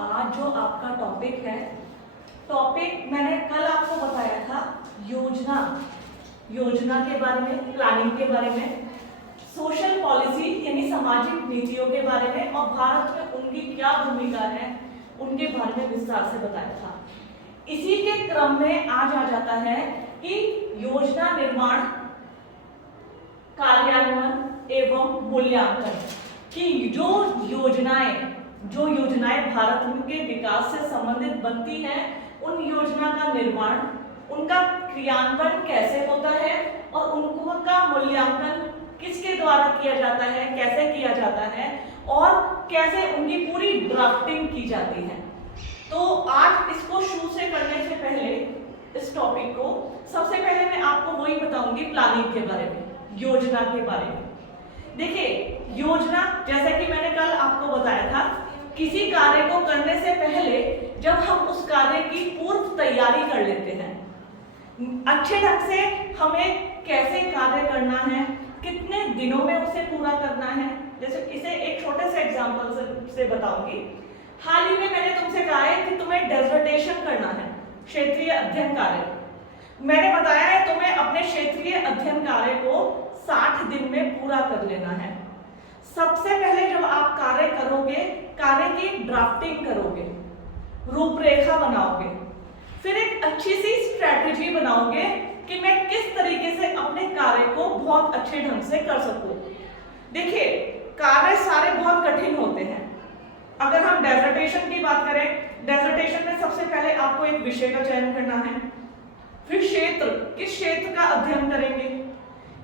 आज जो आपका टॉपिक है, टॉपिक मैंने कल आपको बताया था योजना के बारे में, प्लानिंग के बारे में, सोशल पॉलिसी यानी सामाजिक नीतियों के बारे में और भारत में उनकी क्या भूमिका है उनके बारे में विस्तार से बताया था। इसी के क्रम में आज आ जाता है कि योजना निर्माण, कार्यान्वयन एवं मूल्यांकन की जो योजनाएं भारत के विकास से संबंधित बनती हैं, उन योजना का निर्माण, उनका क्रियान्वयन कैसे होता है और उनका मूल्यांकन किसके द्वारा किया जाता है, कैसे किया जाता है और कैसे उनकी पूरी ड्राफ्टिंग की जाती है। तो आज इसको शुरू से करने से पहले इस टॉपिक को सबसे पहले मैं आपको वही बताऊंगी प्लानिंग के बारे में, योजना के बारे में। देखिए, योजना जैसे कि मैंने कल आपको बताया था, किसी कार्य को करने से पहले जब हम उस कार्य की पूर्व तैयारी कर लेते हैं, अच्छे ढंग से हमें कैसे कार्य करना है, कितने दिनों में उसे पूरा करना है। जैसे इसे एक छोटे से एग्जांपल से बताऊंगी। हाल ही में मैंने तुमसे कहा है कि तुम्हें डेजर्टेशन करना है, क्षेत्रीय अध्ययन कार्य। मैंने बताया है तुम्हें अपने क्षेत्रीय अध्ययन कार्य को 60 दिन में पूरा कर लेना है। सबसे पहले जब आप कार्य करोगे, कार्य की ड्राफ्टिंग करोगे, रूपरेखा बनाओगे, फिर एक अच्छी सी स्ट्रैटेजी बनाओगे कि मैं किस तरीके से अपने कार्य को बहुत अच्छे ढंग से कर सकूं। देखिए, कार्य सारे बहुत कठिन होते हैं। अगर हम डेजर्टेशन की बात करें, डेजर्टेशन में सबसे पहले आपको एक विषय का चयन करना है, फिर क्षेत्र, किस क्षेत्र का अध्ययन करेंगे,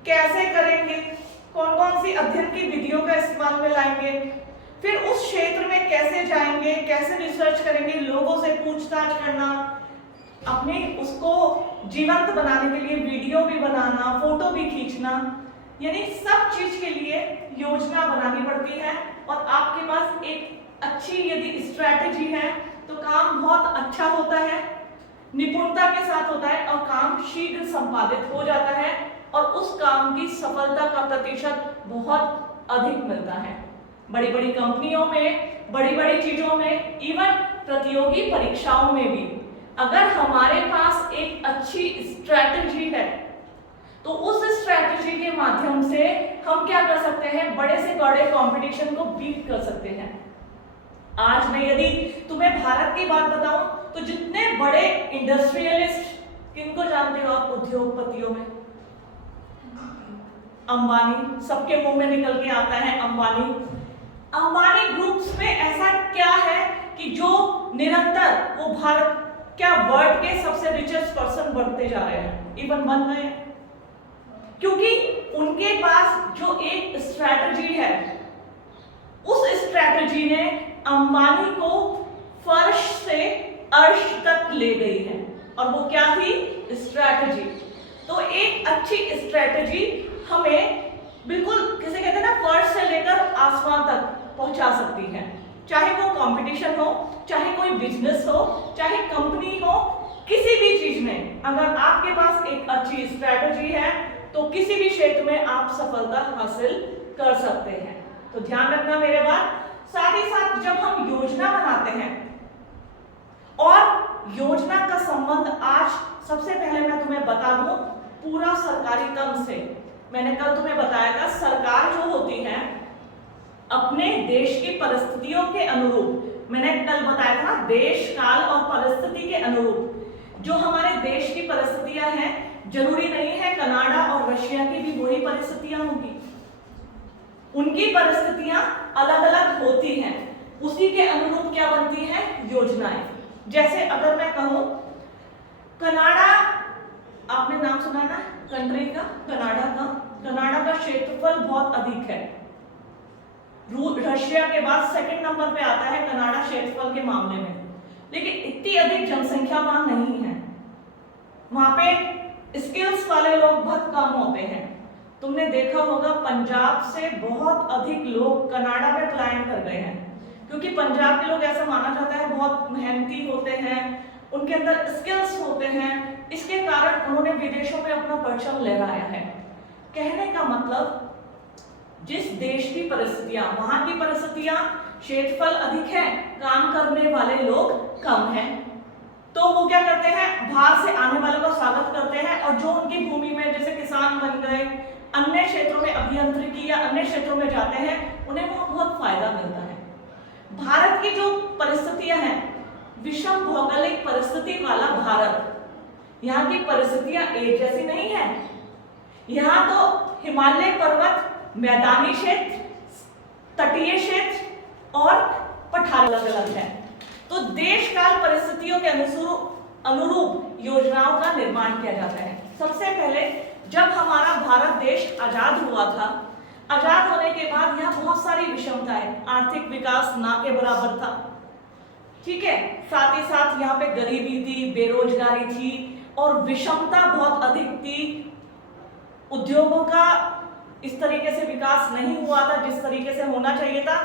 कैसे करेंगे, कौन कौन सी अध्ययन की विधियों का इस्तेमाल में लाएंगे, फिर उस क्षेत्र में कैसे जाएंगे, कैसे रिसर्च करेंगे, लोगों से पूछताछ करना, अपने उसको जीवंत बनाने के लिए वीडियो भी बनाना, फोटो भी खींचना, यानी सब चीज के लिए योजना बनानी पड़ती है। और आपके पास एक अच्छी यदि स्ट्रैटेजी है तो काम बहुत अच्छा होता है, निपुणता के साथ होता है और काम शीघ्र संपादित हो जाता है और उस काम की सफलता का प्रतिशत बहुत अधिक मिलता है। बड़ी बड़ी कंपनियों में, बड़ी बड़ी चीजों में, इवन प्रतियोगी परीक्षाओं में भी अगर हमारे पास एक अच्छी स्ट्रैटेजी है तो उस स्ट्रैटेजी के माध्यम से हम क्या कर सकते हैं, बड़े से बड़े कंपटीशन को बीट कर सकते हैं। आज मैं यदि तुम्हें भारत की बात बताऊं तो जितने बड़े इंडस्ट्रियलिस्ट, किनको जानते हो आप उद्योगपतियों में? अंबानी, सबके मुंह में निकल के आता है अंबानी। अंबानी ग्रुप्स में ऐसा क्या है कि जो निरंतर वो भारत, क्या वर्ल्ड के सबसे रिचेस्ट पर्सन बढ़ते जा रहे हैं, इवन बन गए हैं, क्योंकि उनके पास जो एक स्ट्रैटेजी है, उस स्ट्रैटेजी ने अंबानी को फर्श से अर्श तक ले गई है। और वो क्या थी? स्ट्रैटेजी। तो एक अच्छी स्ट्रैटेजी हमें बिल्कुल, किसे कहते हैं ना, फर्श से लेकर आसमान तक पहुंचा सकती है। चाहे वो कंपटीशन हो, चाहे कोई बिजनेस हो, चाहे कंपनी हो, किसी भी चीज में अगर आपके पास एक अच्छी स्ट्रैटेजी है तो किसी भी क्षेत्र में आप सफलता हासिल कर सकते हैं। तो ध्यान रखना मेरे बात। साथ ही साथ जब हम योजना बनाते हैं, और योजना का संबंध आज सबसे पहले मैं तुम्हें बता दूं पूरा सरकारी तंत्र से। मैंने कल तुम्हें बताया था, सरकार जो होती है अपने देश की परिस्थितियों के अनुरूप, मैंने कल बताया था ना, देश, काल और परिस्थिति के अनुरूप जो हमारे देश की परिस्थितियां हैं, जरूरी नहीं है कनाडा और रशिया की भी वही परिस्थितियां होंगी, उनकी परिस्थितियां अलग अलग होती हैं, उसी के अनुरूप क्या बनती है, योजनाएं। जैसे अगर मैं कहूं कनाडा, आपने नाम सुना ना कंट्री का, कनाडा का क्षेत्रफल बहुत अधिक है। रशिया के बाद सेकंड नंबर पे आता है कनाडा क्षेत्रफल के मामले में, लेकिन इतनी अधिक जनसंख्या वहां नहीं है। वहां पे स्किल्स वाले लोग बहुत कम होते हैं। तुमने देखा होगा पंजाब से बहुत अधिक लोग कनाडा में पलायन कर गए हैं, क्योंकि पंजाब के लोग ऐसा माना जाता है बहुत मेहनती होते हैं, उनके अंदर स्किल्स होते हैं, इसके कारण उन्होंने विदेशों में अपना परचम लहराया है। कहने का मतलब जिस देश की परिस्थितियां, वहां की परिस्थितियां, क्षेत्रफल अधिक है, काम करने वाले लोग कम हैं, तो वो क्या करते हैं, बाहर से आने वालों का स्वागत करते हैं, और जो उनकी भूमि में जैसे किसान बन गए, अन्य क्षेत्रों में अभियांत्रिकी या अन्य क्षेत्रों में जाते हैं, उन्हें वो बहुत फायदा मिलता है। भारत की जो परिस्थितियां हैं, विषम भौगोलिक परिस्थिति वाला भारत, यहाँ की परिस्थितियां एक जैसी नहीं है। यहाँ तो हिमालय पर्वत, मैदानी क्षेत्र, तटीय क्षेत्र और पठार अलग अलग है। तो देश काल परिस्थितियों के अनुरूप योजनाओं का निर्माण किया जाता है। सबसे पहले जब हमारा भारत देश आजाद हुआ था, आजाद होने के बाद यहाँ बहुत सारी विषमताएं, आर्थिक विकास ना के बराबर था, ठीक है, साथ ही साथ यहाँ पे गरीबी थी, बेरोजगारी थी और विषमता बहुत अधिक थी। उद्योगों का इस तरीके से विकास नहीं हुआ था जिस तरीके से होना चाहिए था।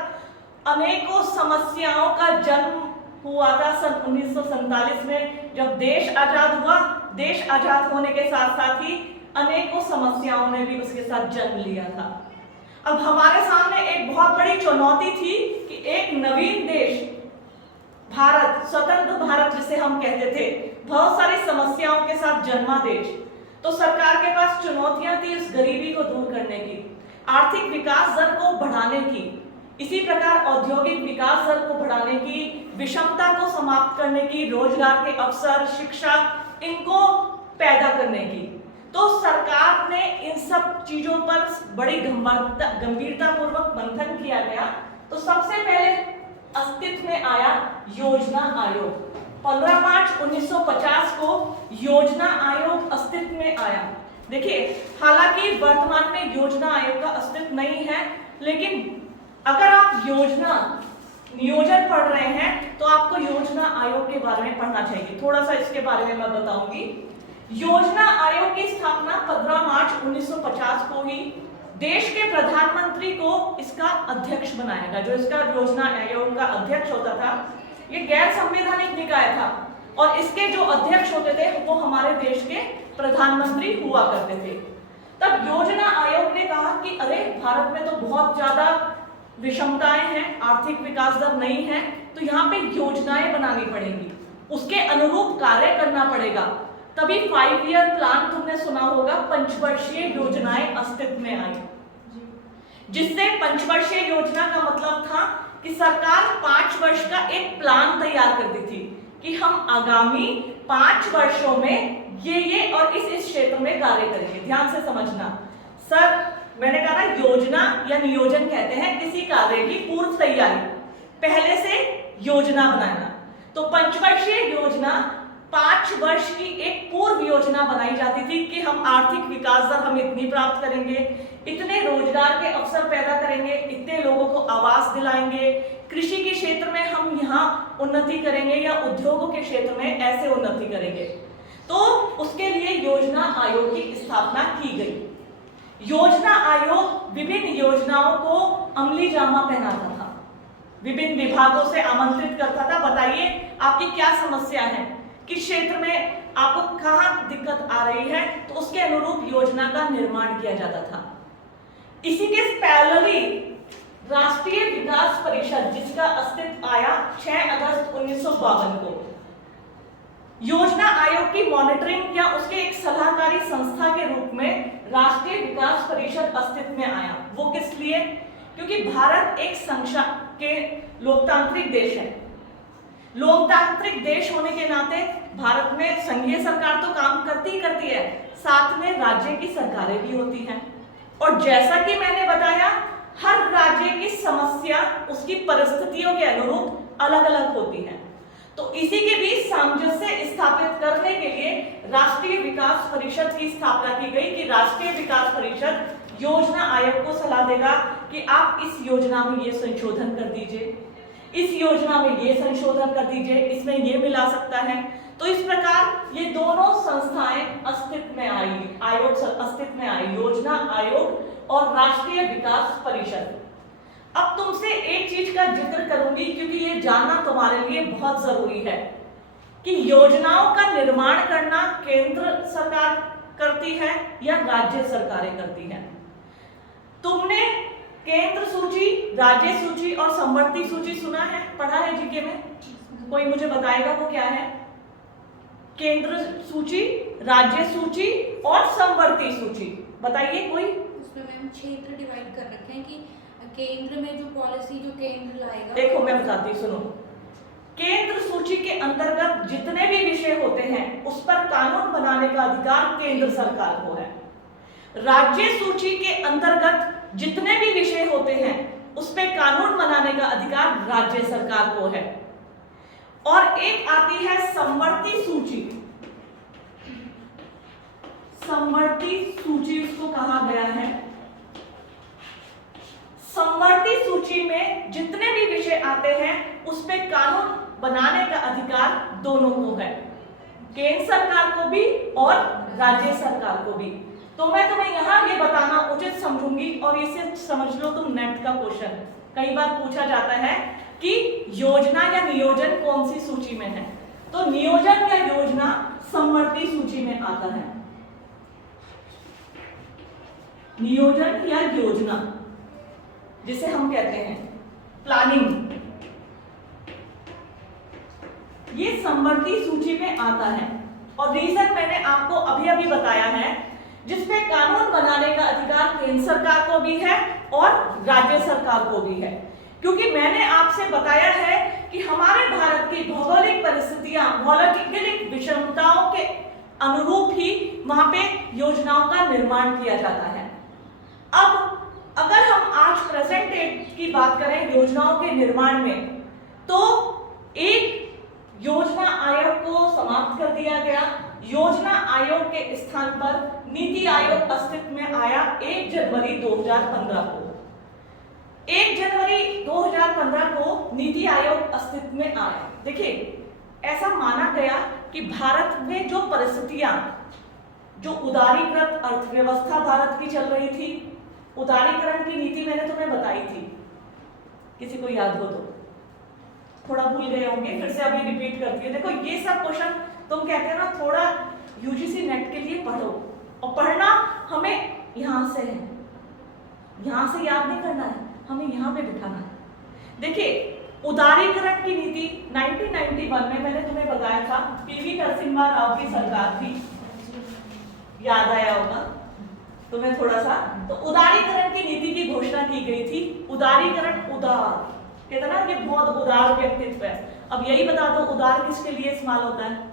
अनेकों समस्याओं का जन्म हुआ था सन 1947 में, जब देश आजाद हुआ। देश आजाद होने के साथ साथ ही अनेकों समस्याओं ने भी उसके साथ जन्म लिया था। अब हमारे सामने एक बहुत बड़ी चुनौती थी कि एक नवीन देश भारत, स्वतंत्र भारत जिसे हम कहते थे, बहुत सारी समस्याओं के साथ जन्मा देश, तो सरकार के पास चुनौतियां थी उस गरीबी को दूर करने की, आर्थिक विकास दर को बढ़ाने की, इसी प्रकार औद्योगिक विकास दर को बढ़ाने की, विषमता को समाप्त करने की, रोजगार के अवसर, शिक्षा, इनको पैदा करने की। तो सरकार ने इन सब चीजों पर बड़ी गंभीरता पूर्वक मंथन किया गया। तो सबसे पहले अस्तित्व में आया योजना आयोग। 15 मार्च 1950 को योजना आयोग अस्तित्व में आया। देखिए, हालांकि वर्तमान में योजना आयोग का अस्तित्व नहीं है, लेकिन अगर आप योजना नियोजन पढ़ रहे हैं तो आपको योजना आयोग के बारे में पढ़ना चाहिए। थोड़ा सा इसके बारे में मैं बताऊंगी। योजना आयोग की स्थापना 15 मार्च 1950 को हुई। देश के प्रधानमंत्री को इसका अध्यक्ष बनाया गया। जो इसका योजना आयोग का अध्यक्ष होता था, ये गैर संवैधानिक निकाय था और इसके जो अध्यक्ष होते थे वो हमारे देश के प्रधानमंत्री हुआ करते थे। तब योजना आयोग ने कहा कि अरे, भारत में तो बहुत ज्यादा विषमताएं हैं, आर्थिक विकास दर नहीं है, तो यहाँ पे योजनाएं बनानी पड़ेंगी, उसके अनुरूप कार्य करना पड़ेगा। तभी 5 ईयर प्लान, तुमने सुना होगा, पंचवर्षीय योजनाएं अस्तित्व में आई, जिससे पंचवर्षीय योजना का मतलब था कि सरकार 5 वर्ष का एक प्लान तैयार करती थी कि हम आगामी 5 वर्षों में ये और इस क्षेत्र में कार्य करेंगे। ध्यान से समझना सर, मैंने कहा ना, योजना या नियोजन कहते हैं किसी कार्य की पूर्व तैयारी, पहले से योजना बनाना। तो पंचवर्षीय योजना 5 वर्ष की एक पूर्व योजना बनाई जाती थी कि हम आर्थिक विकास दर हम इतनी प्राप्त करेंगे, इतने रोजगार के अवसर पैदा करेंगे, इतने लोगों को आवास दिलाएंगे, कृषि के क्षेत्र में हम यहाँ उन्नति करेंगे या उद्योगों के क्षेत्र में ऐसे उन्नति करेंगे। तो उसके लिए योजना आयोग की स्थापना की गई। योजना आयोग विभिन्न योजनाओं को अमली जामा पहनाता था, विभिन्न विभागों से आमंत्रित करता था, बताइए आपकी क्या समस्या है, किस क्षेत्र में आपको कहाँ दिक्कत आ रही है, तो उसके अनुरूप योजना का निर्माण किया जाता था। इसी के पैरेलली राष्ट्रीय विकास परिषद, जिसका अस्तित्व आया 6 अगस्त 1952 को, योजना आयोग की मॉनिटरिंग या उसके एक सलाहकारी संस्था के रूप में राष्ट्रीय विकास परिषद अस्तित्व में आया। वो किस लिए? क्योंकि भारत एक संघ के लोकतांत्रिक देश है। लोकतांत्रिक देश होने के नाते भारत में संघीय सरकार तो काम करती है, साथ में राज्य की सरकारें भी होती हैं। और जैसा कि मैंने बताया, हर राज्य की समस्या उसकी परिस्थितियों के अनुरूप अलग अलग होती है। तो इसी के बीच सामंजस्य स्थापित करने के लिए राष्ट्रीय विकास परिषद की स्थापना की गई कि राष्ट्रीय विकास परिषद योजना आयोग को सलाह देगा कि आप इस योजना में ये संशोधन कर दीजिए, इस योजना में ये संशोधन कर दीजिए, इसमें ये मिला सकता है। तो इस प्रकार ये दोनों संस्थाएं अस्तित्व में आई, आयोग अस्तित्व में आई, योजना आयोग और राष्ट्रीय विकास परिषद। अब तुमसे एक चीज का जिक्र करूंगी क्योंकि ये जानना तुम्हारे लिए बहुत जरूरी है कि योजनाओं का निर्माण करना केंद्र सरकार करती है या राज्य सरकारें करती हैं। तुमने केंद्र सूची, राज्य सूची और समवर्ती सूची सुना है, पढ़ा है जीके में? कोई मुझे बताएगा वो क्या है? केंद्र सूची, राज्य सूची और समवर्ती सूची, बताइए कोई। उसमें मैम क्षेत्र डिवाइड कर रखे हैं कि केंद्र में जो पॉलिसी जो केंद्र लाएगा। देखो मैं बताती हूँ, सुनो। केंद्र सूची के अंतर्गत जितने भी विषय होते हैं उस पर कानून बनाने का अधिकार केंद्र सरकार को है। राज्य सूची के अंतर्गत जितने भी विषय होते हैं उस पर कानून बनाने का अधिकार राज्य सरकार को है। और एक आती है समवर्ती सूची। समवर्ती सूची उसको कहा गया है। समवर्ती सूची में जितने भी विषय आते हैं उस पे कानून बनाने का अधिकार दोनों को है, केंद्र सरकार को भी और राज्य सरकार को भी। तो मैं तुम्हें यहाँ ये बताना उचित समझूंगी, और इसे समझ लो तुम, नेट का क्वेश्चन कई बार पूछा जाता है कि योजना या नियोजन कौन सी सूची में है, तो नियोजन या योजना समवर्ती सूची में आता है। नियोजन या योजना जिसे हम कहते हैं प्लानिंग, ये समवर्ती सूची में आता है। और रीजन मैंने आपको अभी अभी बताया है, जिसपे कानून बनाने का अधिकार केंद्र सरकार को भी है और राज्य सरकार को भी है। क्योंकि मैंने आपसे बताया है कि हमारे भारत की भौगोलिक परिस्थितियां, भौगोलिक विषमताओं के अनुरूप ही वहां पे योजनाओं का निर्माण किया जाता है। अब अगर हम आज प्रेजेंट डेट की बात करें योजनाओं के निर्माण में, तो एक योजना आयोग को समाप्त कर दिया गया। योजना आयोग के स्थान पर नीति आयोग अस्तित्व में आया 1 जनवरी 2015 को। 1 जनवरी 2015 को नीति आयोग अस्तित्व में आया। देखिए, ऐसा माना गया कि भारत में जो परिस्थितियां, जो उदारीकृत अर्थव्यवस्था भारत की चल रही थी, उदारीकरण की नीति मैंने तुम्हें बताई थी, किसी को याद हो तो? थोड़ा भूल गए होंगे, फिर से अभी रिपीट करती है। देखो, ये सब क्वेश्चन तुम कहते हो ना, थोड़ा यूजीसी नेट के लिए पढ़ो, और पढ़ना हमें यहां से है, यहां से याद नहीं करना है, हमें यहां पे बिठाना है। देखिए, उदारीकरण की नीति 1991 में मैंने तुम्हें बताया था, पीवी नरसिम्हा राव की सरकार थी, याद आया होगा तुम्हें थोड़ा सा। तो उदारीकरण की नीति की घोषणा की गई थी। उदारीकरण, उदार कहते ना, ये बहुत उदार व्यक्तित्व है। अब यही बता दो, उदार किसके लिए इस्तेमाल होता है?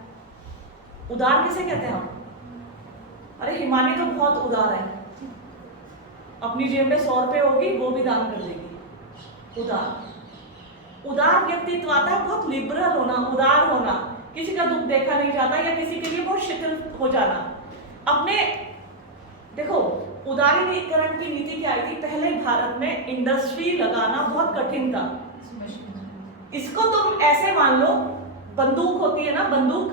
उदार किसे कहते हैं हम? अरे हिमानी तो बहुत उदार है, अपनी जेब में 100 रुपए होगी वो भी दान कर देगी। उदार, उदार व्यक्तित्व आता है, बहुत लिबरल होना, उदार होना, किसी का दुख देखा नहीं जाता, या किसी के लिए बहुत शिथिल हो जाना अपने। देखो, उदारीकरण की नीति क्या आई थी? पहले भारत में इंडस्ट्री लगाना बहुत कठिन था। इसको तुम ऐसे मान लो, बंदूक होती है ना, बंदूक,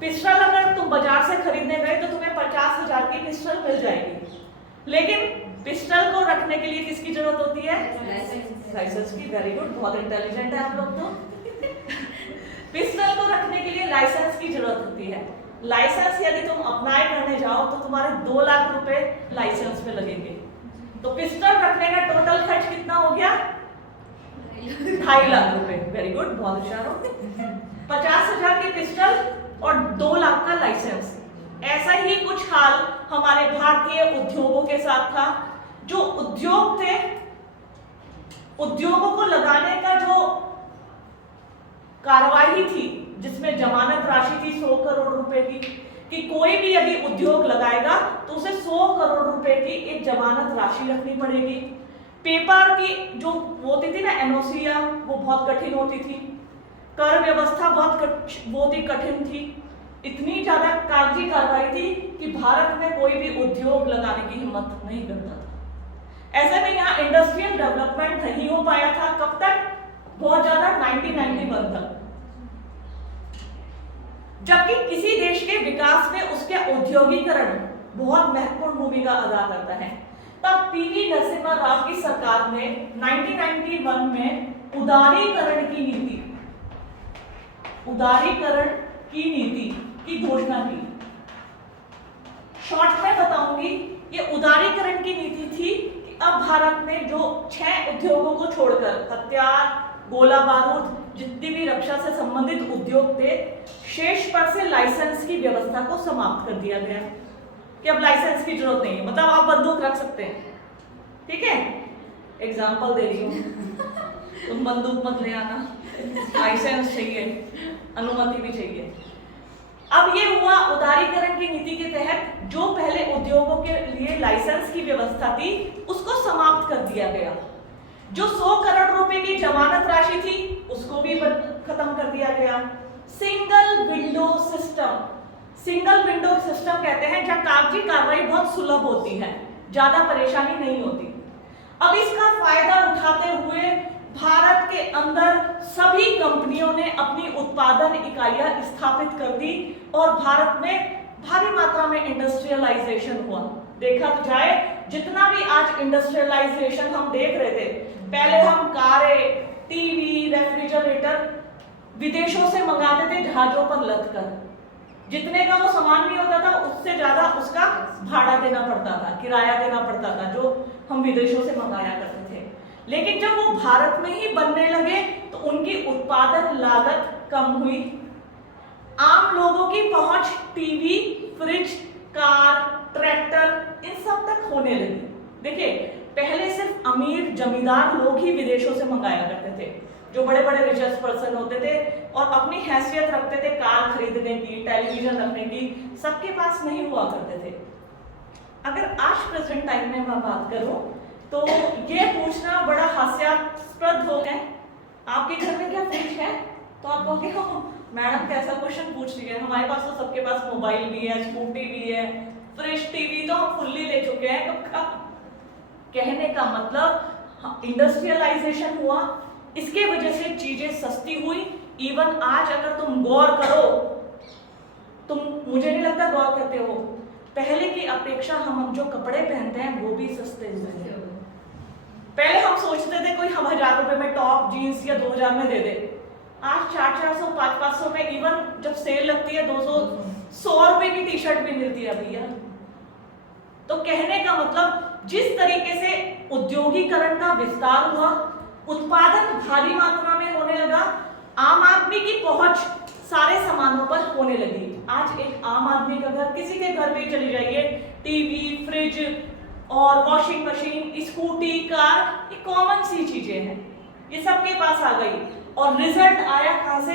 पिस्टल अगर तुम बाजार से खरीदने गए तो तुम्हें 50,000 की पिस्टल मिल जाएगी, लेकिन पिस्टल को रखने के लिए किसकी जरूरत होती है? लाइसेंस की। वेरी गुड, बहुत इंटेलिजेंट है आप लोग तो। पिस्टल को रखने के लिए लाइसेंस की जरूरत होती है। लाइसेंस यदि तुम अप्लाई करने जाओ तो तुम्हारे 2 लाख रुपए लाइसेंस पे लगेंगे। तो पिस्टल रखने का टोटल खर्च कितना हो गया? 2.5 लाख रुपए। वेरी गुड, बहुत होशियार हो। 50,000 की पिस्टल और 2 लाख का लाइसेंस। ऐसा ही कुछ हाल हमारे भारतीय उद्योगों के साथ था। जो उद्योग थे, उद्योगों को लगाने का जो कार्रवाई थी, जिसमें जमानत राशि थी 100 करोड़ रुपए की, कि कोई भी यदि उद्योग लगाएगा तो उसे 100 करोड़ रुपए की एक जमानत राशि रखनी पड़ेगी। पेपर की जो होती थी ना, एनओसी, वो बहुत कठिन होती थी। कर व्यवस्था बहुत ही कठिन थी। इतनी ज्यादा कागजी कार्रवाई थी कि भारत में कोई भी उद्योग लगाने की हिम्मत नहीं करता था। ऐसे में यहाँ इंडस्ट्रियल डेवलपमेंट नहीं हो पाया था। कब तक? बहुत ज्यादा 1991 तक। जबकि किसी देश के विकास में उसके औद्योगिकरण बहुत महत्वपूर्ण भूमिका अदा करता है। तब पीवी नरसिम्हा राव की सरकार ने 1991 में उदारीकरण की नीति की घोषणा की। शॉर्ट में बताऊंगी ये उदारीकरण की नीति थी कि अब भारत में जो 6 उद्योगों को छोड़कर हथियार, गोला बारूद, जितनी भी रक्षा से संबंधित उद्योग थे, शेष पर से लाइसेंस की व्यवस्था को समाप्त कर दिया गया कि अब लाइसेंस की जरूरत नहीं है, मतलब आप बंदूक रख सकते हैं। ठीक है, एग्जाम्पल दे रही हूँ, तुम बंदूक मत ले आना, लाइसेंस चाहिए, अनुमति भी चाहिए। अब ये हुआ उदारीकरण की नीति के तहत जो पहले उद्योगों के लिए लाइसेंस की व्यवस्था थी उसको समाप्त कर दिया गया। जो 100 करोड़ रुपए की जमानत राशि थी उसको भी खत्म कर दिया गया। Single window system, single window system कहते हैं जहां कागजी कार्रवाई बहुत सुलभ होती है, ज्यादा परेशानी नहीं होती। अब इसका फायदा उठाते हुए भारत के अंदर सभी कंपनियों ने अपनी उत्पादन इकाइयां स्थापित कर दी और भारत में भारी मात्रा में इंडस्ट्रियलाइजेशन हुआ। देखा तो जाए, जितना भी आज इंडस्ट्रियलाइजेशन हम देख रहे थे, पहले हम कारें, टीवी, रेफ्रिजरेटर विदेशों से मंगाते थे जहाजों पर लद कर, जितने का वो सामान भी होता था उससे ज्यादा उसका भाड़ा देना पड़ता था, किराया देना पड़ता था जो हम विदेशों से मंगाया करते थे। लेकिन जब वो भारत में ही बनने लगे तो उनकी उत्पादन लागत कम हुई, आम लोगों की पहुंच टीवी, फ्रिज, कार, ट्रैक्टर इन सब तक होने लगी। देखिए, पहले सिर्फ अमीर जमींदार लोग ही विदेशों से मंगाया करते थे, जो बड़े बड़े रिचेस्ट पर्सन होते थे और अपनी हैसियत रखते थे कार खरीदने की, टेलीविजन रखने की, सबके पास नहीं हुआ करते थे। अगर आज प्रेजेंट टाइम में मैं बात करूं तो ये पूछना बड़ा हास्यास्पद हो गया, आपके घर में क्या फ्रिज है? तो आप कहोगे हो मैडम कैसा क्वेश्चन पूछ रही है, हमारे पास तो सबके पास मोबाइल भी है, स्कूटी भी है, फ्रिज, टीवी तो हम फुल्ली ले चुके हैं कब का। कहने का मतलब इंडस्ट्रियलाइजेशन हुआ, इसके वजह से चीजें सस्ती हुई। इवन आज अगर तुम गौर करो, तुम, मुझे नहीं लगता गौर करते हो, पहले की अपेक्षा हम जो कपड़े पहनते हैं वो भी सस्ते हुए हैं। पहले हम सोचते थे कोई हम 1000 रुपए में टॉप जीन्स या 2000 में दे दे, आज 400, 500 में, इवन जब सेल लगती है 200, 100 रुपए की टी शर्ट भी मिलती है भैया। तो कहने का मतलब जिस तरीके से औद्योगिकरण का विस्तार हुआ, उत्पादन भारी मात्रा में होने लगा, आम आदमी की पहुंच सारे सामानों पर होने लगी। आज एक आम आदमी का घर, किसी के घर भी चली जाइए, टीवी, फ्रिज और वॉशिंग मशीन, स्कूटी, कार, ये कॉमन सी चीजें हैं, ये सबके पास आ गई। और रिजल्ट आया कहां से?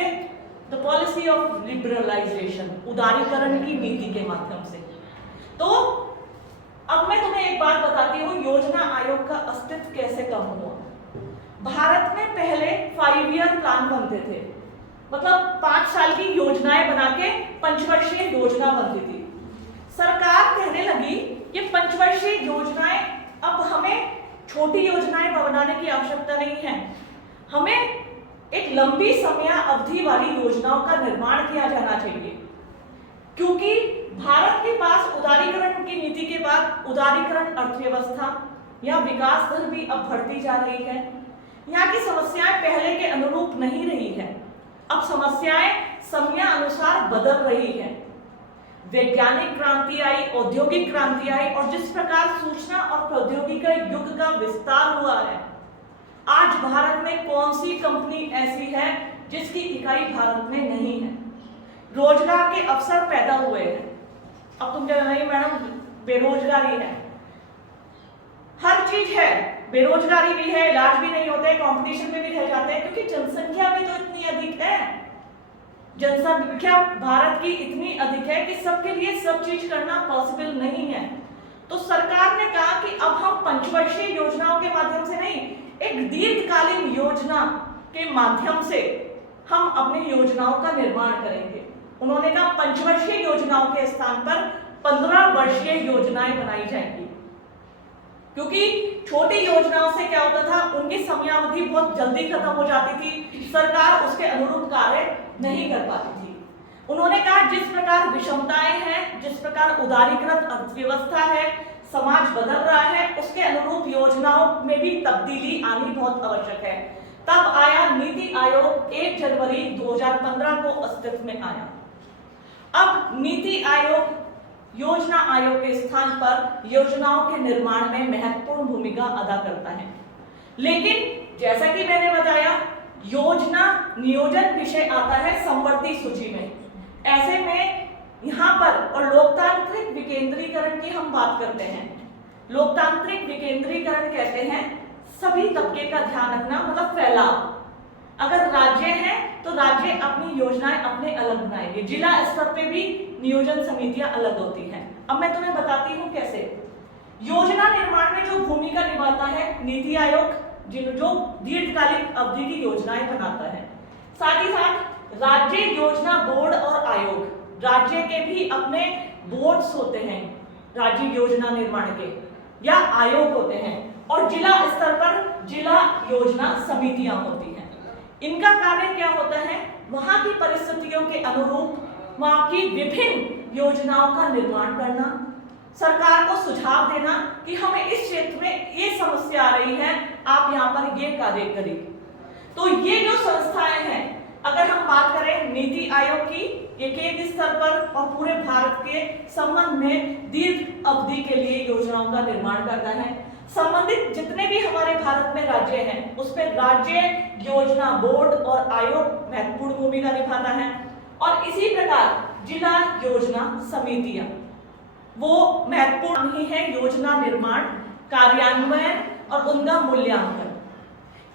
द पॉलिसी ऑफ लिबरलाइजेशन, उदारीकरण की नीति के माध्यम से। तो अब मैं तुम्हें एक बात बताती हूँ, योजना आयोग का अस्तित्व कैसे कम हुआ। भारत में पहले 5 ईयर प्लान बनते थे, मतलब 5 साल की योजनाएं बना के पंचवर्षीय योजना बनती थी। सरकार कहने लगी कि पंचवर्षीय योजनाएं, अब हमें छोटी योजनाएं बनाने की आवश्यकता नहीं है, हमें एक लंबी समय अवधि वाली योजनाओं का निर्माण किया जाना चाहिए। क्योंकि भारत के पास उदारीकरण की नीति के बाद उदारीकरण अर्थव्यवस्था या विकास दर भी अब बढ़ती जा रही है। यहाँ की समस्याएं पहले के अनुरूप नहीं रही है, अब समस्याएं समयानुसार बदल रही है। वैज्ञानिक क्रांति आई, औद्योगिक क्रांति आई, और जिस प्रकार सूचना और प्रौद्योगिकी युग का विस्तार हुआ है, आज भारत में कौन सी कंपनी ऐसी है जिसकी इकाई भारत में नहीं है? रोजगार के अवसर पैदा हुए हैं। अब तुम कह रहे नहीं मैडम बेरोजगारी है, हर चीज है, बेरोजगारी भी है, इलाज भी नहीं होते, कंपटीशन में भी रह जाते हैं, क्योंकि जनसंख्या भी तो इतनी अधिक है। जनसंख्या भारत की इतनी अधिक है कि सबके लिए सब चीज करना पॉसिबल नहीं है। तो सरकार ने कहा कि अब हम पंचवर्षीय योजनाओं के माध्यम से नहीं, एक दीर्घकालीन योजना के माध्यम से हम अपनी योजनाओं का निर्माण करेंगे। उन्होंने कहा पंचवर्षीय योजनाओं के स्थान पर 15 वर्षीय योजनाएं बनाई जाएंगी, क्योंकि छोटी योजनाओं से क्या होता था, उनकी समयावधि बहुत जल्दी खत्म हो जाती थी, सरकार उसके अनुरूप कार्य नहीं कर पाती थी। उन्होंने कहा जिस प्रकार विषमताएं हैं, जिस प्रकार उदारीकृत अर्थव्यवस्था है, समाज बदल रहा है, उसके अनुरूप योजनाओं में भी तब्दीली आनी बहुत आवश्यक है। तब आया नीति आयोग, 1 जनवरी 2015 को अस्तित्व में आया। अब नीति आयोग योजना आयोग के स्थान पर योजनाओं के निर्माण में महत्वपूर्ण भूमिका अदा करता है। लेकिन जैसा कि मैंने बताया, योजना नियोजन विषय आता है समवर्ती सूची में। ऐसे में यहाँ पर और लोकतांत्रिक विकेंद्रीकरण की हम बात करते हैं। लोकतांत्रिक विकेंद्रीकरण कहते हैं सभी तबके का ध्यान रखना, मतलब फैलाव। अगर राज्य है तो राज्य अपनी योजनाएं अपने अलग बनाएंगे, जिला स्तर पे भी नियोजन समितियां अलग होती हैं। अब मैं तुम्हें बताती हूँ कैसे। योजना निर्माण में जो भूमिका निभाता है नीति आयोग, जो दीर्घकालिक अवधि की योजनाएं बनाता है। साथ ही साथ राज्य योजना बोर्ड और आयोग, राज्य के भी अपने बोर्ड्स होते हैं राज्य योजना निर्माण के, या आयोग होते हैं, और जिला स्तर पर जिला योजना समितियां होती हैं। इनका कार्य क्या होता है, वहां की परिस्थितियों के अनुरूप वहां की विभिन्न योजनाओं का निर्माण करना, सरकार को सुझाव देना कि हमें इस क्षेत्र में ये समस्या आ रही है, आप यहाँ पर ये कार्य करिए। तो ये जो संस्थाएं हैं, अगर हम बात करें नीति आयोग की, ये केंद्र स्तर पर और पूरे भारत के संबंध में दीर्घ अवधि के लिए योजनाओं का निर्माण करता है। संबंधित जितने भी हमारे भारत में राज्य हैं, उसमें राज्य योजना बोर्ड और आयोग महत्वपूर्ण भूमिका निभाता है। और इसी प्रकार जिला योजना समितियां वो महत्वपूर्ण ही है योजना निर्माण, कार्यान्वयन और उनका मूल्यांकन।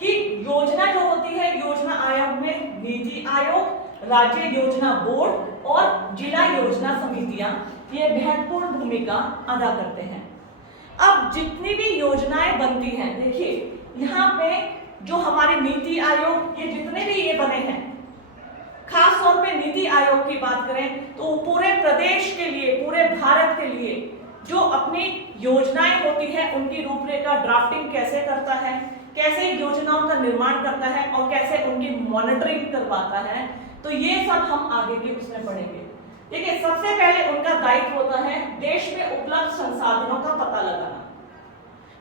कि योजना जो होती है, योजना आयोग में नीति आयोग, राज्य योजना बोर्ड और जिला योजना समितियां ये महत्वपूर्ण भूमिका अदा करते हैं। अब जितनी भी योजनाएं बनती हैं, देखिए यहाँ पे जो हमारे नीति आयोग, ये जितने भी ये बने हैं, खास तौर पे नीति आयोग की बात करें तो पूरे प्रदेश के लिए, पूरे भारत के लिए जो अपनी योजनाएं होती है उनकी रूपरेखा ड्राफ्टिंग कैसे करता है, कैसे योजनाओं का निर्माण करता है और कैसे उनकी मॉनिटरिंग करवाता है, तो ये सब हम आगे भी उसमें पढ़ेंगे। देखिए, सबसे पहले उनका दायित्व होता है देश में उपलब्ध संसाधनों का पता लगाना।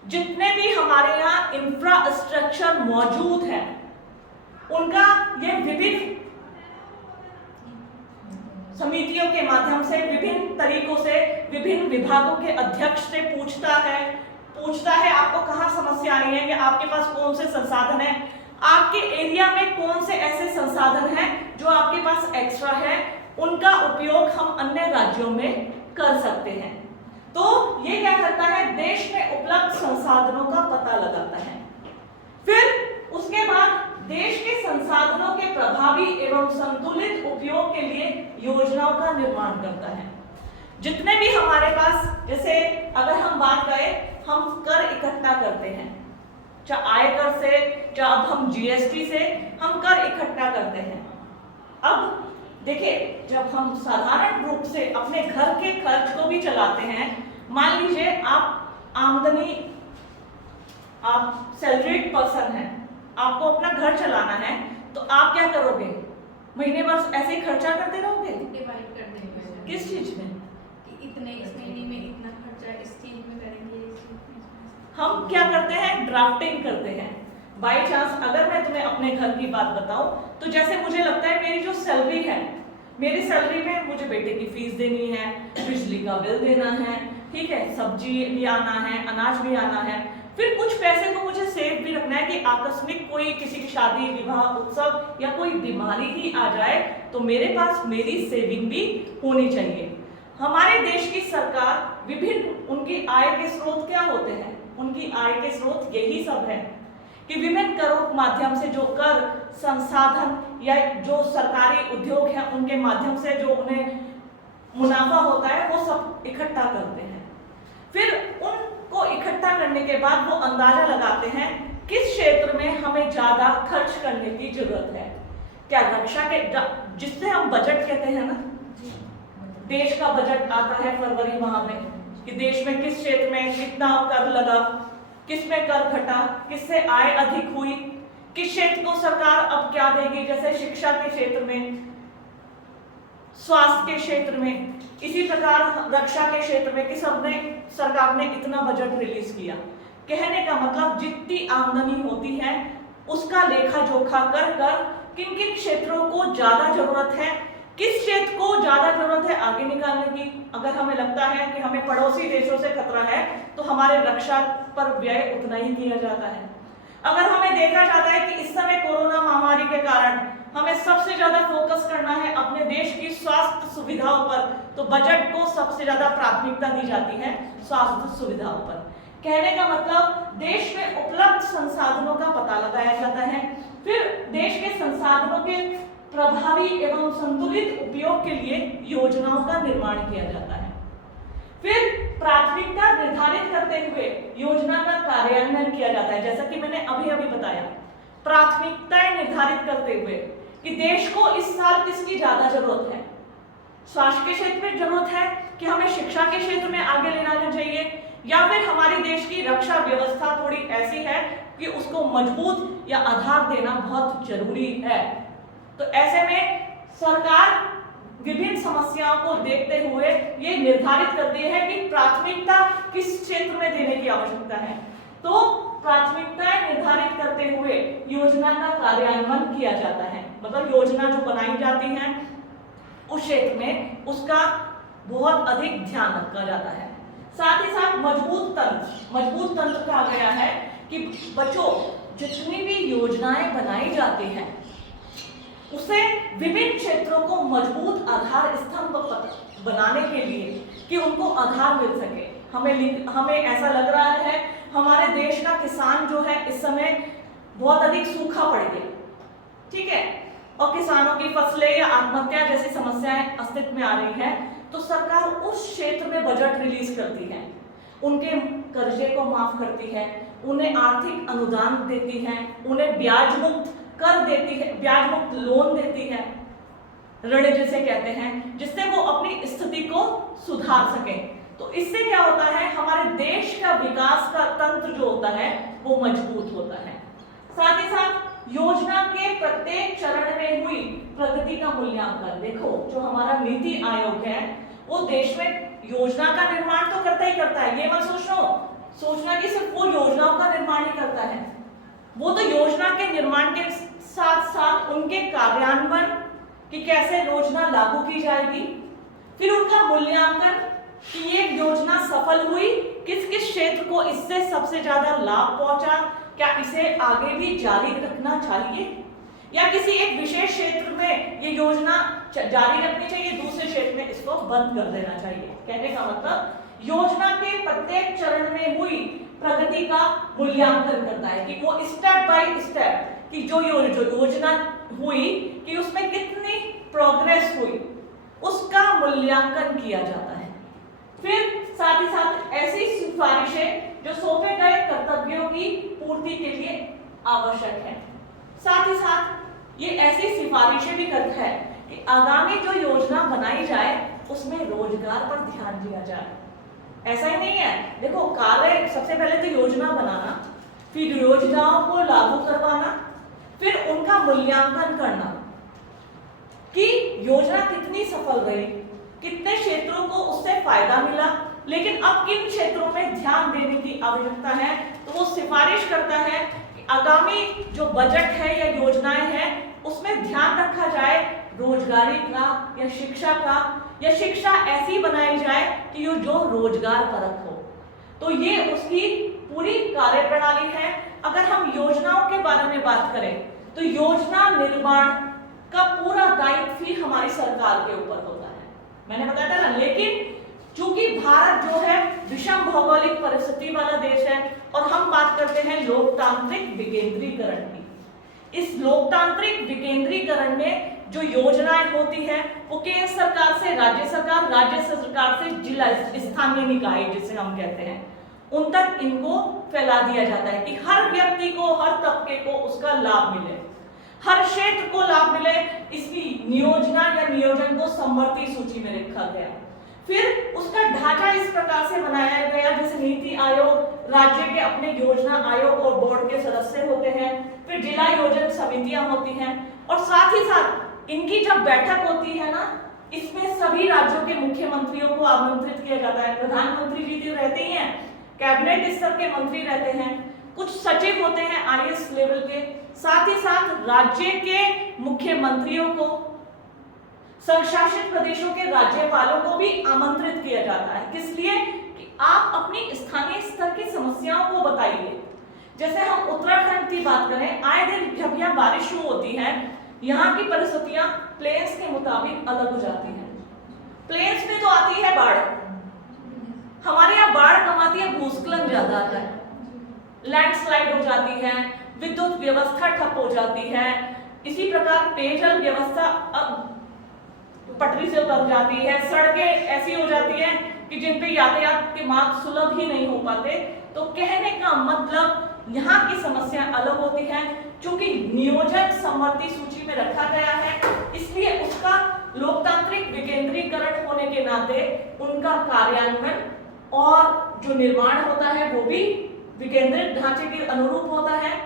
जितने भी हमारे यहाँ इंफ्रास्ट्रक्चर मौजूद है, उनका ये विभिन्न समितियों के माध्यम से, विभिन्न तरीकों से, विभिन्न विभागों के अध्यक्ष से पूछता है आपको कहाँ समस्या आई है, या आपके पास कौन से संसाधन है, आपके एरिया में कौन से ऐसे संसाधन हैं जो आपके पास एक्स्ट्रा है, उनका उपयोग हम अन्य राज्यों में कर सकते हैं। तो ये क्या करता है, देश में उपलब्ध संसाधनों का पता लगाता है। फिर उसके बाद देश के संसाधनों के प्रभावी एवं संतुलित उपयोग के लिए योजनाओं का निर्माण करता है। जितने भी हमारे पास, जैसे अगर हम बात करें, हम कर इकट्ठा करते हैं, चाहे आयकर से, चाहे अब हम जीएसटी से हम कर इकट्ठा करते हैं। अब देखिए, जब हम साधारण रूप से अपने घर के खर्च को भी चलाते हैं, मान लीजिए आप सैलरीड पर्सन हैं, आपको अपना घर चलाना है, तो आप क्या करोगे, महीने भर ऐसे ही खर्चा करते रहोगे, डिवाइड कर देंगे। किस चीज में, कि इतने इस महीने में इतना खर्चा इस चीज में करेंगे, इस चीज में। हम क्या करते हैं, ड्राफ्टिंग करते हैं। बाई चांस अगर मैं तुम्हें अपने घर की बात बताऊं, तो जैसे मुझे लगता है मेरी जो सैलरी है, मेरी सैलरी में मुझे बेटे की फीस देनी है, बिजली का बिल देना है, ठीक है, सब्जी भी आना है, अनाज भी आना है, फिर कुछ पैसे को मुझे सेव भी रखना है कि आकस्मिक कोई किसी की शादी, विवाह, उत्सव या कोई बीमारी ही आ जाए तो मेरे पास मेरी सेविंग भी होनी चाहिए। हमारे देश की सरकार विभिन्न, उनकी आय के स्रोत क्या होते हैं, उनकी आय के स्रोत यही सब है कि विभिन्न करों के माध्यम से जो कर संसाधन या जो सरकारी उद्योग है उनके माध्यम से जो उन्हें मुनाफा होता है वो सब इकट्ठा करते हैं। फिर उनको इकट्ठा करने के बाद वो अंदाजा लगाते हैं किस क्षेत्र में हमें ज्यादा खर्च करने की जरूरत है। क्या रक्षा के, जिससे हम बजट कहते हैं ना, देश का बजट आता है फरवरी माह में, कि देश में किस क्षेत्र में कितना कर लगा, किस में कर घटा, किससे आय अधिक हुई, किस क्षेत्र को सरकार अब क्या देगी, जैसे शिक्षा के क्षेत्र में, स्वास्थ्य के क्षेत्र में, इसी प्रकार रक्षा के क्षेत्र में किस अपने सरकार ने इतना बजट रिलीज किया। कहने का मतलब जितनी आमदनी होती है उसका लेखा जोखा कर कर किन किन क्षेत्रों को ज्यादा जरूरत है, किस क्षेत्र को ज्यादा जरूरत है आगे निकालने की। अगर हमें लगता है कि हमें पड़ोसी देशों से खतरा है तो हमारे रक्षा पर व्यय उतना ही किया जाता है। अगर हमें देखा जाता है कि इस समय कोरोना महामारी के कारण हमें सबसे ज्यादा फोकस करना है अपने देश की स्वास्थ्य सुविधाओं पर, तो बजट को सबसे ज्यादा प्राथमिकता दी जाती है स्वास्थ्य सुविधाओं पर। कहने का मतलब देश में उपलब्ध संसाधनों का पता लगाया जाता है, फिर देश के संसाधनों के प्रभावी एवं संतुलित उपयोग के लिए योजनाओं का निर्माण किया जाता है। फिर प्राथमिकता निर्धारित करते हुए योजना का कार्यान्वयन किया जाता है। जैसा कि मैंने अभी बताया, प्राथमिकताएं निर्धारित करते हुए कि देश को इस साल किसकी ज्यादा जरूरत है। स्वास्थ्य के क्षेत्र में जरूरत है कि हमें शिक्षा के क्षेत्र में आगे ले जाना चाहिए, या फिर हमारे देश की रक्षा व्यवस्था थोड़ी ऐसी है कि उसको मजबूत या आधार देना बहुत जरूरी है। तो ऐसे में सरकार विभिन्न समस्याओं को देखते हुए ये निर्धारित करती है कि प्राथमिकता किस क्षेत्र में देने की आवश्यकता है। तो प्राथमिकताएं निर्धारित करते हुए योजना का कार्यान्वयन किया जाता है, मतलब योजना जो बनाई जाती है उस क्षेत्र में उसका बहुत अधिक ध्यान रखा जाता है। साथ ही साथ मजबूत तंत्र कहा गया है कि बच्चों जितनी भी योजनाएं बनाई जाती हैं उसे विभिन्न क्षेत्रों को मजबूत आधार स्तंभ बनाने के लिए कि उनको आधार मिल सके। हमें ऐसा लग रहा है हमारे देश का किसान जो है इस समय बहुत अधिक सूखा पड़ गया, ठीक है, और किसानों की फसलें या आत्महत्या जैसी समस्याएं अस्तित्व में आ रही है, तो सरकार उस क्षेत्र में बजट रिलीज करती है, उनके कर्जे को माफ करती है, उन्हें आर्थिक अनुदान देती है, उन्हें ब्याज मुक्त कर देती है, ब्याज मुक्त लोन देती है, ऋण जिसे कहते हैं, जिससे वो अपनी स्थिति को सुधार सके। तो इससे क्या होता है, हमारे देश का विकास का तंत्र जो होता है वो मजबूत होता है। साथ ही साथ योजना के प्रत्येक चरण में हुई प्रगति का मूल्यांकन। देखो जो हमारा नीति आयोग है वो देश में योजना का निर्माण तो करता ही करता है, ये मत सोचना कि सिर्फ वो योजनाओं का निर्माण ही करता है, वो तो योजना के निर्माण के साथ साथ उनके कार्यान्वयन कि कैसे योजना लागू की जाएगी, फिर उनका मूल्यांकन कि ये योजना सफल हुई, किस किस क्षेत्र को इससे सबसे ज्यादा लाभ पहुंचा, क्या इसे आगे भी जारी रखना चाहिए या किसी एक विशेष क्षेत्र में ये योजना जारी रखनी चाहिए, दूसरे क्षेत्र में इसको बंद कर देना चाहिए। कहने का मतलब योजना के प्रत्येक चरण में हुई प्रगति का मूल्यांकन करता है कि वो स्टेप बाय स्टेप कि जो योजना हुई कि उसमें कितनी प्रोग्रेस हुई उसका मूल्यांकन किया जाता है। फिर साथ ही साथ ऐसी सिफारिशें जो सौंपे गए कर्तव्यों की पूर्ति के लिए आवश्यक है। साथ ही साथ ये ऐसी सिफारिशें भी करता है कि आगामी जो योजना बनाई जाए उसमें रोजगार पर ध्यान दिया जाए। ऐसा ही नहीं है, देखो कार्य सबसे पहले तो योजना बनाना, फिर योजनाओं को लागू करवाना, फिर उनका मूल्यांकन करना कि योजना कितनी सफल रही, कितने क्षेत्रों को उससे फायदा मिला, लेकिन अब किन क्षेत्रों में ध्यान देने की आवश्यकता है। तो वो सिफारिश करता है कि आगामी जो बजट है या योजनाएं हैं उसमें ध्यान रखा जाए रोजगारी का या शिक्षा का, या शिक्षा ऐसी बनाई जाए कि जो रोजगार परक हो। तो ये उसकी पूरी कार्यप्रणाली है। अगर हम योजनाओं के बारे में बात करें तो योजना निर्माण का पूरा दायित्व ही हमारी सरकार के ऊपर होता है, मैंने बताया था ना। लेकिन चूंकि भारत जो है विषम भौगोलिक परिस्थिति वाला देश है और हम बात करते हैं लोकतांत्रिक विकेंद्रीकरण की, इस लोकतांत्रिक विकेंद्रीकरण में जो योजनाएं होती है वो केंद्र सरकार से राज्य सरकार से जिला स्थानीय निकाय जिसे हम कहते हैं उन तक इनको फैला दिया जाता है कि हर व्यक्ति को, हर तबके को उसका लाभ मिले, हर क्षेत्र को लाभ मिले। इसकी नियोजना या नियोजन को समवर्ती सूची में रखा गया। फिर उसका ढांचा इस प्रकार से बनाया गया जैसे नीति आयोग, राज्य के अपने योजना आयोग और बोर्ड के सदस्य होते हैं, फिर जिला योजन समितियां होती हैं, और साथ ही साथ इनकी जब बैठक होती है ना, इसमें सभी राज्यों के मुख्यमंत्रियों को आमंत्रित किया जाता है। प्रधानमंत्री जी तो रहते ही हैं, कैबिनेट स्तर के मंत्री रहते हैं, कुछ सचिव होते हैं IAS लेवल के, साथ ही साथ राज्य के मुख्यमंत्रियों को, संशासित प्रदेशों के राज्यपालों को भी आमंत्रित किया जाता है। किस लिए? कि आप अपनी स्थानीय स्तर की समस्याओं को बताइए। जैसे हम उत्तराखंड की बात करें, आए दिन जब यहाँ बारिश शुरू होती है, यहाँ की परिस्थितियां प्लेन्स के मुताबिक अलग हो जाती हैं। प्लेन्स में तो आती है बाढ़, हमारे यहाँ बाढ़ कम आती है, भूस्खलन ज्यादा आता है, लैंडस्लाइड हो जाती है, विद्युत व्यवस्था ठप हो जाती है, इसी प्रकार पेयजल व्यवस्था पटरी से उतर जाती है, सड़कें ऐसी हो जाती हैं कि जिन पे यातायात के मार्ग सुलभ ही नहीं हो पाते। तो कहने का मतलब यहाँ की समस्या अलग होती है। चूंकि नियोजन समवर्ती सूची में रखा गया है, इसलिए उसका लोकतांत्रिक विकेंद्रीकरण होने के नाते उनका कार्यान्वयन और जो निर्माण होता है वो भी विकेंद्रित ढांचे के अनुरूप होता है।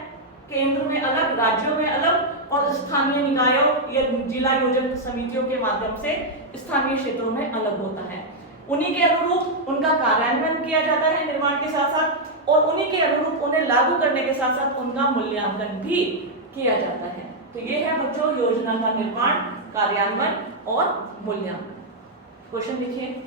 केंद्र में अलग, राज्यों में अलग, और स्थानीय निकायों या जिला योजना समितियों के माध्यम से स्थानीय क्षेत्रों में अलग होता है। उन्हीं के अनुरूप उनका कार्यान्वयन किया जाता है निर्माण के साथ साथ, और उन्हीं के अनुरूप उन्हें लागू करने के साथ साथ उनका मूल्यांकन भी किया जाता है। तो ये है बच्चों योजना का निर्माण, कार्यान्वयन और मूल्यांकन। क्वेश्चन देखिए।